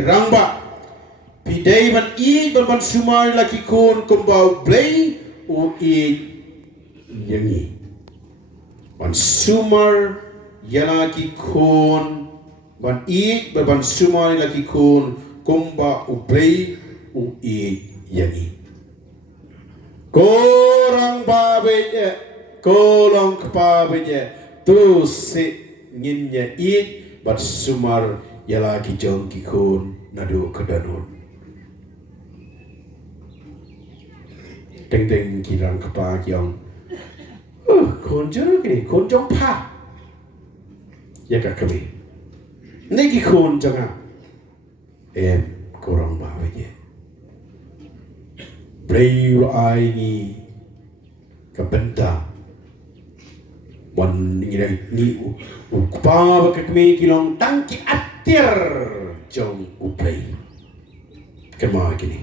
Rangbah pidai ban I ban sumar laki kon kumbau play u I yangi ban sumar yalaki kon ban I ban sumar laki kon kumba u play u I yangi ko Rangbah beje ko long kpa beje tu se nginnya I ban sumar yala ki jong ki kon nadu kedanun teng teng ki rang kapa kyong kon jero ki kon jong pa ya ka kami ne ki kon janga em korang ba we play ai ni ka benda wan ni pa ba ka kami ki long tang ki Tiar jong uplay kan ma gini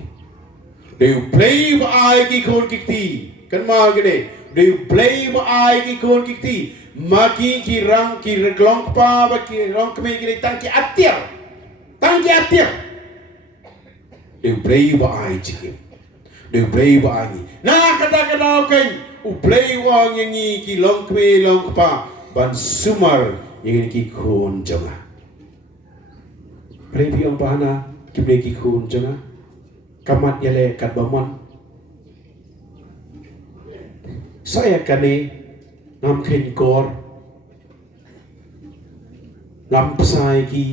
de uplay ba ai ki kon kikti kan ma gini de uplay ba ai ki kon kikti maki ki rang ki reglong pa ba ki rong kami gini tang ki atiar de uplay ba ai chikim de uplay ba ai na kata kan uplay wang yang ki long kami long pa ban sumar yang ki kon janga Play piang bahana kiplay kikun janga kamat yale kat bamon saya kani ngam khen kor ngam pesai ki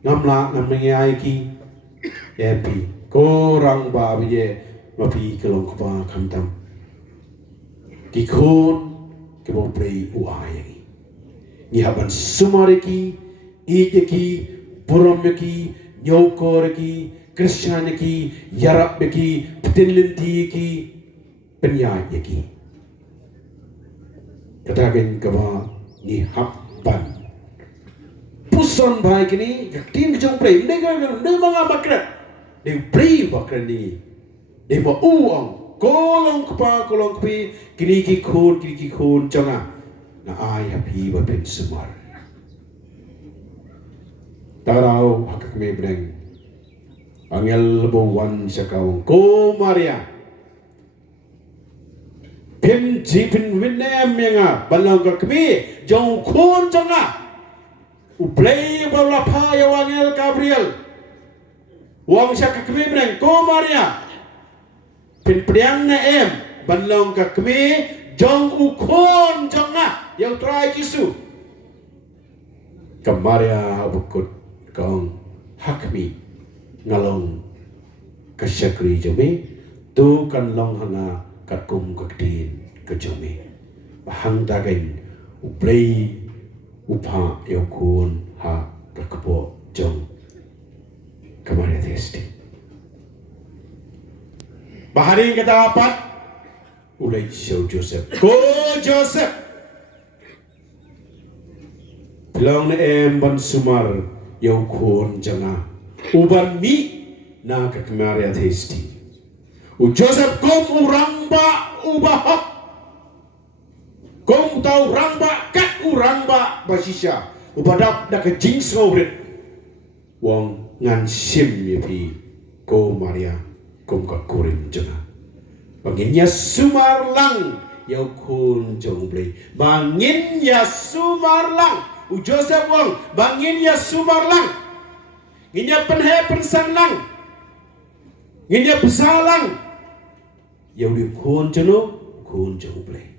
ngam la ngam ngai ki MP ko Rangbah bije mapi kelong kpa khamtam kikun kebo play uai ni haban sumareki ijeki Buromeki, Nyokoreki, Krishnaneki, Yarabeki, Ptinlintieki, Penyayeki. Katakan kaba ni happan. Puson baik ni, tin kejong play. Dia mga bakrat. Dia play bakrat ni. Dia mau uang. Kolong kepi, kini kon, jangan. Na ay happy bapen semar. Tarau hakak mebreng angel bowan sakau ko Maria pin jipin winem yang balang kami jauh kon janga uplay bawla pa ya angel Gabriel wang sakak mebreng ko Maria pin priang na balang kami jauh kon janga yang try kisu kamaria bukut kong hakmi ngalong kasyakri jome tu kan long hanga kakum kaktin kejome bahang dagen uplay upa yokun ha rakpo jong kamaria testi baharing kata apat ulai show Joseph ko Joseph bilang na ban sumar Yau kon janga uban mi na kakmaria testi u Joseph kom Rangbah ubahak kom tau Rangbah kat Rangbah basisha ubadap dak jings ngobret wong ngan sim yepi ko Maria kom ka kurim janga banginnya sumarlang yau kon jong blay banginnya sumarlang u Joseph wong bangin ya sumarlang nginya penhe pensanlang nginya besalang ya uli kon jono kon jong play